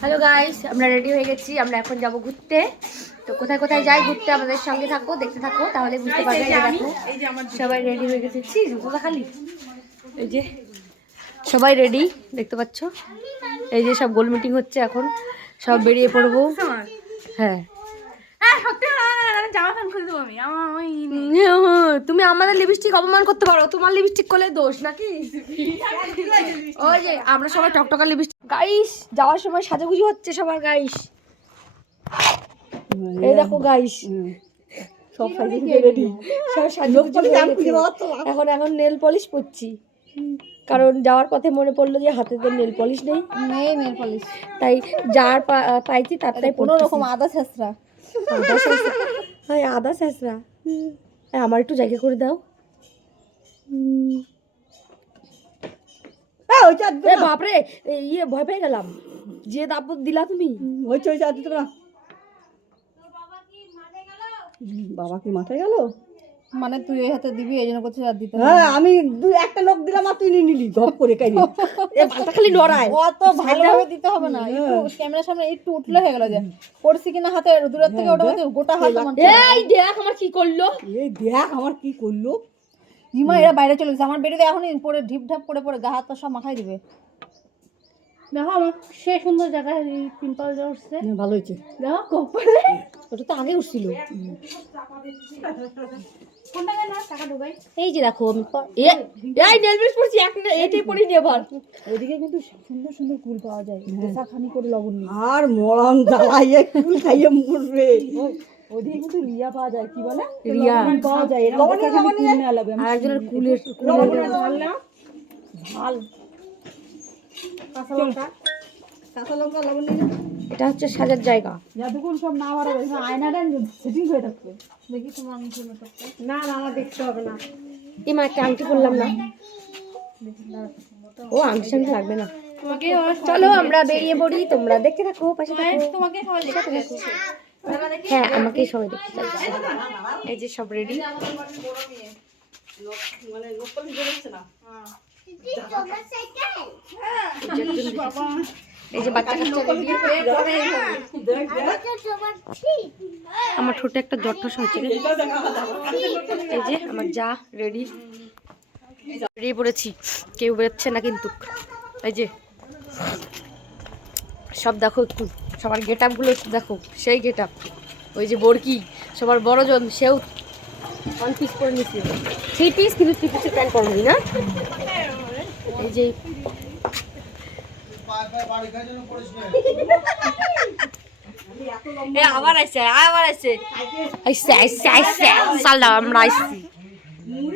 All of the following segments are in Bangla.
হ্যালো গাইস, আমরা রেডি হয়ে গেছি। আমরা এখন যাব ঘুরতে। তো কোথায় কোথায় যাই ঘুরতে আমাদের সঙ্গে থাকো, দেখতে থাকো, তাহলে বুঝতে পারবে। দেখো সবাই রেডি হয়ে গেছে। জুতোটা খালি এই যে সবাই রেডি, দেখতে পাচ্ছ। এই যে সব গোল মিটিং হচ্ছে এখন, সব বেরিয়ে পড়বো। হ্যাঁ তুমি আমাদের লিপস্টিক অপমান করতে পারো, তোমার লিপস্টিক করলে দোষ নাকি? ওই যে আমরা সবাই টকটকা লিপস্টিক। গাইস যাওয়ার সময় সাজুগুজু হচ্ছে সবার। গাইস এই দেখো গাইস, সব সাজুগুজু রেডি, সব সাজুগুজু এখন এখন নেল পলিশ করছি, কারণ যাওয়ার পথে মনে পড়লো যে হাতে তো নেল পলিশ নেই নেল পলিশ, তাই যার পাইছি তারটাই কোনো রকম আদা ছেঁচড়া আদা ছেঁচড়া। আমার একটু জায়গা করে দাও। বাপরে ইয়ে ভয় পেয়ে গেলাম, যে দাপট দিলা তুমি। বাবা কি মাথায় গেল? মানে তুই এই হাতে দিবি এই জন্য করছিস আর দিতে? হ্যাঁ আমি একটা লোক দিলাম আর তুই নিয়ে নিলি ধপ করে কাই। এই বালটা খালি লড়াই, অত ভালোভাবে দিতে হবে না। একটু ক্যামেরার সামনে একটু উঠলে হয়ে গেল। যে পড়ছি কিনা হাতে দূরের থেকে ওটা মধ্যে গোটা হাত আমার। এই দেখ আমার কি করলো, এই দেখ আমার কি করলো। ইমা এরা বাইরে চলে গেছে, আমার বেরিয়ে এখনই পরে ঢিপ ঢাপ করে পরে গা হাত পা সব মাখাই দিবে। দেখো আমার সে সুন্দর জায়গায় পিম্পল উঠছে, ভালো হয়েছে। দেখো কপালে ওটা তো আগে উঠছিল। এই যে দেখো আমি এই নেল পলিশ পরছি, একটা এইটাই পরি নি। এবার ওদিকে কিন্তু সুন্দর সুন্দর কুল পাওয়া যায়, খানি করে লবণ নিয়ে আর মরণ জ্বালাইয়ে কুল খাইয়ে মরবে। ওদিকে কিন্তু রিয়া পাওয়া যায়, কি বলে রিয়া পাওয়া যায়। লবণ নিয়ে লাগবে আর একজনের কুলের ঝাল কাঁচা লঙ্কা লবণ নিয়ে। এটা হচ্ছে সাজার জায়গা, যতক্ষণ সব না বাড়াবো আয়নাটা সেটিং হয়ে থাকবে। দেখি তোমার আংটি না না আমার দেখতে হবে না। এই মা একটা আংটি করলাম না, ও আংটি সাংটি লাগবে না। চলো আমরা বেরিয়ে পড়ি, তোমরা দেখতে থাকো, পাশে থাকো। তোমাকে সবাই দেখতে থাকো। হ্যাঁ আমাকে সবাই দেখতে চাইছে। এই যে সব রেডি। এই যে বাচ্চা কাচ্চা আমার ঠোঁটে একটা জট্টস হয়েছে। এই যে আমার যা রেডি বেরিয়ে পড়েছি, কেউ বেরোচ্ছে না কিন্তু। এই যে সব দেখো, একটু সবার গেট আপ গুলো একটু দেখো, সেই গেট আপ। ওই যে বড়কি সবার বড়জন, সেও 1 পিস করে নিচ্ছে, 3 পিস, কিন্তু 3 পিসের প্যান্ট করবি না। এই যে আবার আসছে আবার আসছে আমরা আসছি।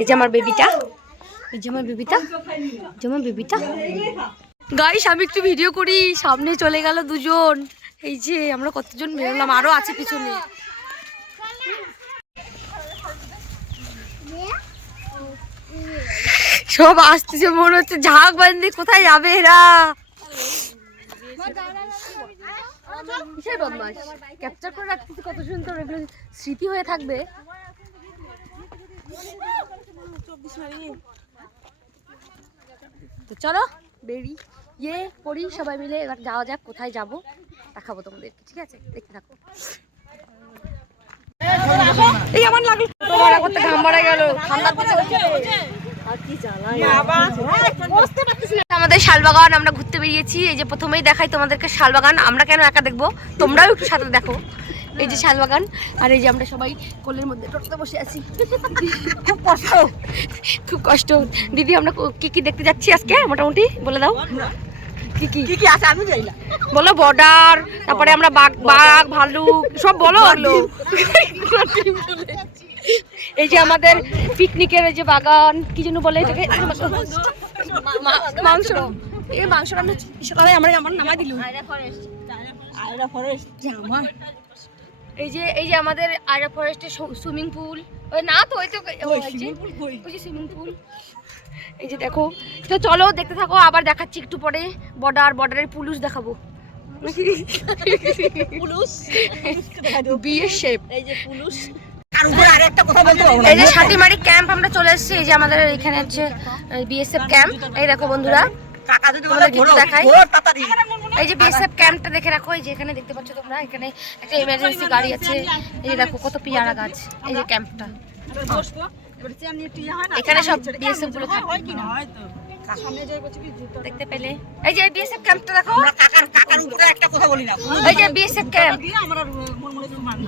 এই যে আমার বেবিটা, এই যে আমার বেবিটা, যে আমার বেবিটা। গাইস আমি একটু ভিডিও করি, সামনে চলে গেল দুজন। এই যে আমরা কতজন বেরোলাম, আরো আছে পিছনে। সব আসতেছে, মনে হচ্ছে ঝাঁক বান্ধি কোথায় যাবে এরা। কিসের বদমাশ, ক্যাপচার করে রাখতেছি কত সুন্দর, এগুলো স্মৃতি হয়ে থাকবে। তো চলো বেরিয়ে পড়ি সবাই মিলে, এবার যাওয়া যাক। কোথায় যাব দেখাবো তোমাদেরকে, ঠিক আছে? দেখতে থাকো। এই আমার লাগলো করতে ঘাম মারা গেল, ঠান্ডা আমাদের শালবাগান। আমরা ঘুরতে বেরিয়েছি। এই যে প্রথমেই দেখাই তোমাদেরকে শালবাগান। আমরা কেন একা দেখবো, তোমরাও একটু সাথে দেখো। এই যে শালবাগান, আর এই যে আমরা সবাই কোলের মধ্যে টোটোতে বসে আছি। খুব কষ্ট, খুব কষ্ট। দিদি আমরা কি কি দেখতে যাচ্ছি আজকে মোটামুটি বলে দাও। কি কি কি কি আছে আমি জানি না, বলো। বর্ডার, তারপরে আমরা বাঘ ভাল্লুক সব বলো। এই যে আমাদের পিকনিকের এই যে বাগান, কি যেন বলে এটাকে, মাংস। এই মাংস রান্না সকালে আমরা আমার নামাই দিলু। আয়রা ফরেস্ট আমার। এই যে আমাদের আয়রা ফরেস্টের সুইমিং পুল। ওই না তো, ওই তো ওই যে সুইমিং পুল। এই যে দেখো। তো চলো দেখতে থাকো, আবার দেখাচ্ছি একটু পরে। বর্ডারের পুলিশ দেখাবো। পুলিশ বিয়ের শেপ, এই যে পুলিশ। এই যে সাতিমারি ক্যাম্প আমরা চলে এসেছি। এই যে আমাদের এখানে হচ্ছে বিএসএফ ক্যাম্প। এই দেখো বন্ধুরা, কাকা যদি বলে ঘোরো দেখাই। এই যে বিএসএফ ক্যাম্পটা দেখে রাখো, এই যে এখানে দেখতে পাচ্ছ তোমরা, এখানে একটা ইমার্জেন্সি গাড়ি আছে। এই যে দেখো কত পেয়ারা গাছ, এই যে ক্যাম্পটা, এখানে সব বিএসএফ গুলো থাকে। দেখতে পেলে এই যে বিএসএফ ক্যাম্পটা দেখো। কাকার উপরে একটা কথা বলি না, এই যে বিএসএফ ক্যাম্প।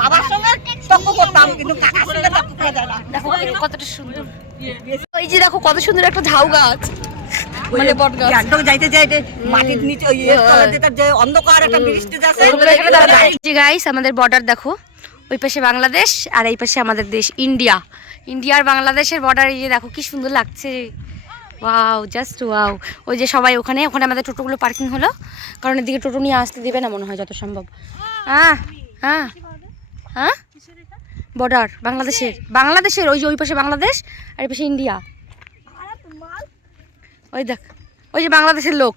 বাবার সঙ্গে তক্ক করতাম, কিন্তু কাকার সঙ্গে তক্ক করা যায় না। দেখো কতটা সুন্দর, এই যে দেখো কত সুন্দর একটা ঝাউ গাছ, মানে বট গাছ। একদম যাইতে যাইতে মাটির নিচে ওই তলাতে তার যে অন্ধকার একটা বৃষ্টি যাচ্ছে। যে গাইস আমাদের বর্ডার দেখো, ওই পাশে বাংলাদেশ আর এই পাশে আমাদের দেশ ইন্ডিয়া। ইন্ডিয়া আর বাংলাদেশের বর্ডার, এই যে দেখো কি সুন্দর লাগছে। Wow, just wow. ওই যে সবাই ওখানে আমাদের টোটোগুলো পার্কিং হলো, কারণ এদিকে টোটো নিয়ে আসতে দেবে না মনে হয় যত সম্ভব। হ্যাঁ হ্যাঁ হ্যাঁ, বর্ডার বাংলাদেশের ওই যে ওই পাশে বাংলাদেশ আর এই পাশে ইন্ডিয়া। ওই দেখ, ওই যে বাংলাদেশের লোক,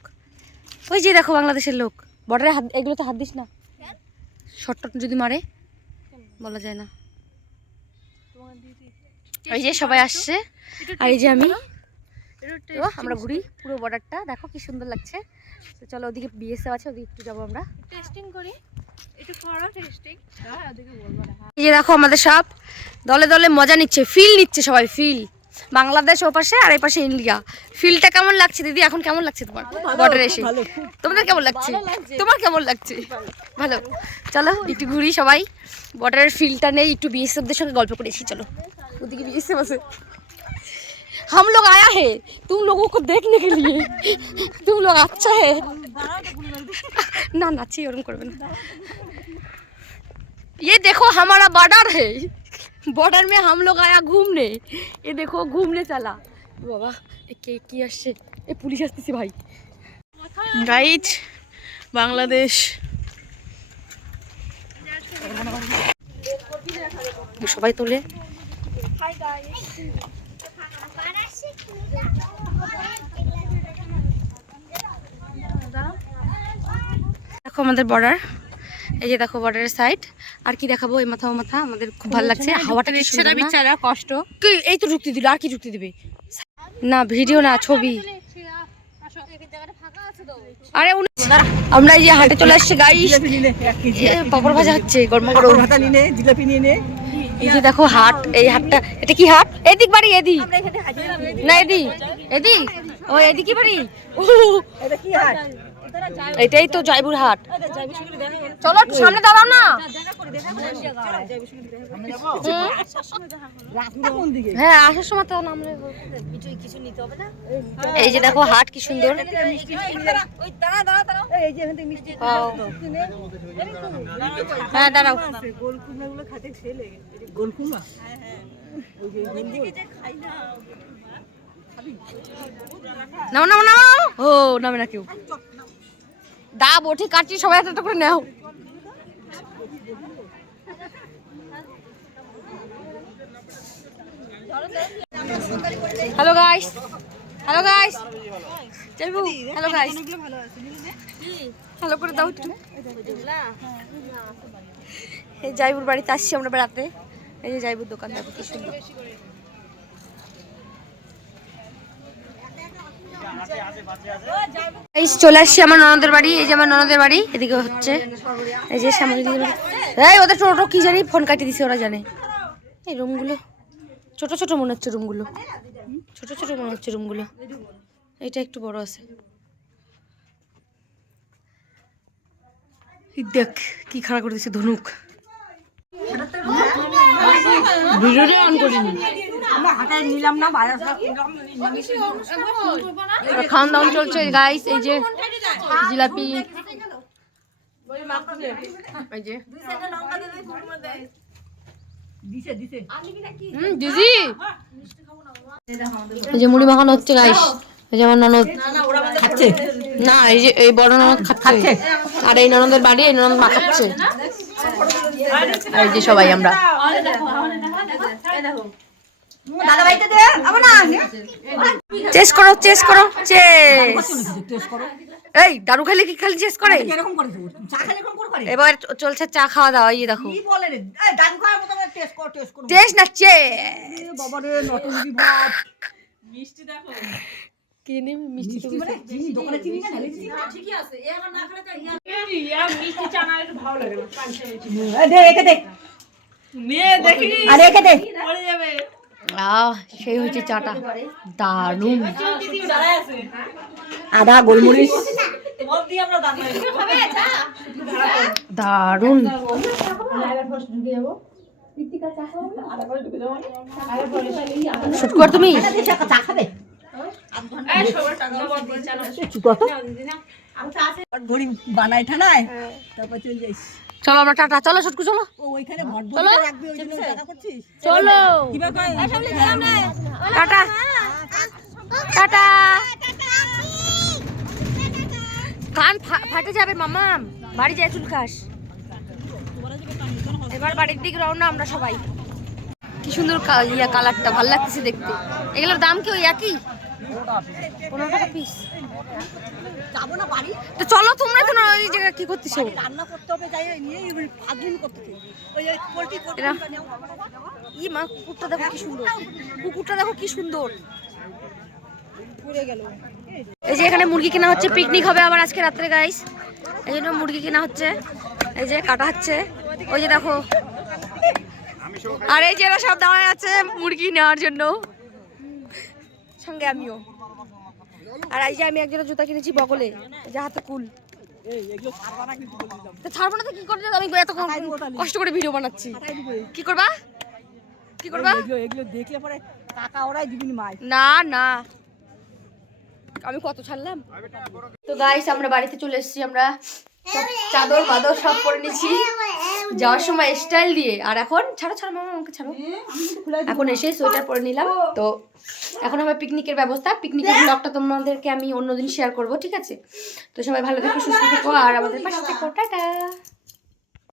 ওই যে দেখো বাংলাদেশের লোক। বর্ডারে হাত, এগুলো তো হাত দিস না, শর্ট যদি মারে বলা যায় না। এই যে সবাই আসছে, আর এই যে আমি, আমরা ঘুরি পুরো বর্ডারটা, দেখো কি সুন্দর লাগছে। তো চলো, ওদিকে বিএসএফ আছে, ওদিকে একটু যাবো আমরা, টেস্টিং করি একটু। এই যে দেখো আমাদের সব দলে দলে মজা নিচ্ছে, ফিল নিচ্ছে সবাই, ফিল। বাংলাদেশ ও পাশে আর এই পাশে ইন্ডিয়া। ফিলটা কেমন লাগছে দিদি, এখন কেমন লাগছে তোমার বর্ডারে এসে? তোমাদের কেমন লাগছে? তোমার কেমন লাগছে? ভালো। চলো একটু ঘুরি সবাই, বর্ডারের ফিলটা নেই, একটু বিএসএফদের সঙ্গে গল্প করেছি। চলো, ওদিকে বিএসএফ আছে। हम लोग आया है तुम लोगों को देखने के लिए, तुम लोग अच्छा है ना नाची और करबे ना। ये देखो हमारा बॉर्डर है, बॉर्डर में हम लोग आया घूमने। ये देखो घूमने चला बाबा। की আসছে, এই পুলিশ আসতেছে ভাই। গাইজ বাংলাদেশ, সবাই তোলে। দেখো আমাদের বর্ডার, এই যে দেখো বর্ডারের সাইড। আর কি দেখাবো, এই মাথা আমাদের খুব ভালো লাগছে, হাওয়াটা নিচ্ছে না, বিচারা কষ্ট। কি এই তো ঢুকতে দিল, আর কি ঢুকতে দিবে না, ভিডিও না ছবি। আরে আমরা এই যে হাটে চলে আসছে গাইস, পাপড় ভাজা হচ্ছে গরম গরম। এই যে দেখো হাট, এই হাটটা, এটা কি হাট? এদিক বাড়ি, এদিক না এদিক ও এদিকে বাড়ি। এটা কি হাট? এটাই তো জয়পুর হাট। চলো সামনে দাঁড়াও না। হ্যাঁ আসার সময় তো আমরা কিছু নিতে হবে না। এই যে দেখো হাট কি সুন্দর। হ্যাঁ দাঁড়াও। নাও নাও নাও, ও নামে না কেউ। দা বটি কাটছি, সবাই একটা করে নাও। হ্যালো গাইস, হ্যালো গাইস, যাইবো। হ্যালো গাইস, হ্যালো করে দাও একটু। এই জয়পুর বাড়িতে আসছি আমরা বেড়াতে। এই যে জয়পুর দোকান দেখো কি সুন্দর। এই চলে আসছি আমার ননদের বাড়ি। এই যে আমার ননদের বাড়ি, এদিকে হচ্ছে এই যে সামনে। এই ওদের টোটো কি জানি ফোন কাটিয়ে দিছে, ওরা জানে। এই রুমগুলো ছোট ছোট মনে হচ্ছে, রুমগুলো ছোট ছোট মনে হচ্ছে রুমগুলো। এটা একটু বড় আছে। দেখ কি খাড়া করে দিচ্ছে ধনুক। ভিডিওটা অন করিনি, খাওয়ান দাওয়ান চলছে গাইস। এই যে জিলাপি, এই যে দিদি, এই যে মুড়ি মাখানো হচ্ছে গাইস। এই যে আমার ননদ খাচ্ছে না, এই যে এই বড় ননদ খাচ্ছে, আর এই ননদের বাড়ি এই ননদ মাখাচ্ছে। এই যে সবাই আমরা চেস করো, চেস করো, চেস। এই দারু খেলে কি খালি চেস করে? এবার চলছে চা খাওয়া দাওয়া। এই দেখো টেস্ট না চেস। কিনে মিষ্টি তো মানে চিনি দোকানে চিনি না ঢালি চিনি ঠিকই আছে এ আবার না খেলে তো ইয়া মিষ্টি চানা একটু ভালো লাগে না পাঁচশো মিষ্টি দে একে দে মেয়ে দেখি আরে একে দে পড়ে যাবে সেই হচ্ছে চাটা দারুণ দাঁড়ায় আছে আদা গোলমরিচ মদ দিয়ে আমরা দান খাবে যা দারুণ শুট কর তুমি চা খাবে এই সবার টাকা মদ দিয়ে চানা কত নাও দিদি না ঘড়ি বানাই ঠানায় তারপর চলে যাইস চলো আমরা টাটা চলো শুটকু চলো ও ওইখানে ভট চলো। ভট রাখবি ওই জন্য টাকা করছিস চলো কিভাবে টাটা টাটা কান ফাটে যাবে মামা বাড়ি যায় চুল খাস এবার বাড়ির দিকে রওনা আমরা সবাই কি সুন্দর ইয়া কালারটা ভালো লাগতেছে দেখতে এগুলোর দাম কি ওই একই 15 টাকা পিস যাবো না বাড়ি তো চলো তোমরা তো ওই জায়গায় কি করতেছো রান্না করতে হবে যাই নিয়ে ফাজলিন করতে ওই পোল্ট্রি এরা ই মা কুকুরটা দেখো কি সুন্দর কুকুরটা দেখো কি সুন্দর পুড়ে গেল এই যে এখানে মুরগি কেনা হচ্ছে পিকনিক হবে আবার আজকে রাত্রে গাইস এই জন্য মুরগি কেনা হচ্ছে এই যে কাটা হচ্ছে ওই যে দেখো আর এই যে এরা সব দাঁড়ায় আছে মুরগি নেওয়ার জন্য সঙ্গে আমিও আর এই যে আমি একজনের জুতা কিনেছি বগলে এই যে হাতে কুল তো ছাড়বো না তো কি করতে আমি এত কষ্ট করে ভিডিও বানাচ্ছি কি করবা কি করবা এগুলো দেখলে পরে টাকা ওরাই দিবিনি মাই না না আমি কত ছাড়লাম তো গাইস আমরা বাড়িতে চলে এসেছি আমরা সব চাদর বাদর সব পরে নিয়েছি যাওয়ার সময় স্টাইল দিয়ে আর এখন ছাড়ো ছাড়ো মামা আমাকে ছাড়ো এখন এসে সোয়েটার পরে নিলাম তো এখন আমার পিকনিকের ব্যবস্থা পিকনিকের ব্লগটা তোমাদেরকে আমি অন্যদিন শেয়ার করব ঠিক আছে তো সবাই ভালো থেকো সুস্থ থেকো আর আমাদের পাশে থেকো টাটা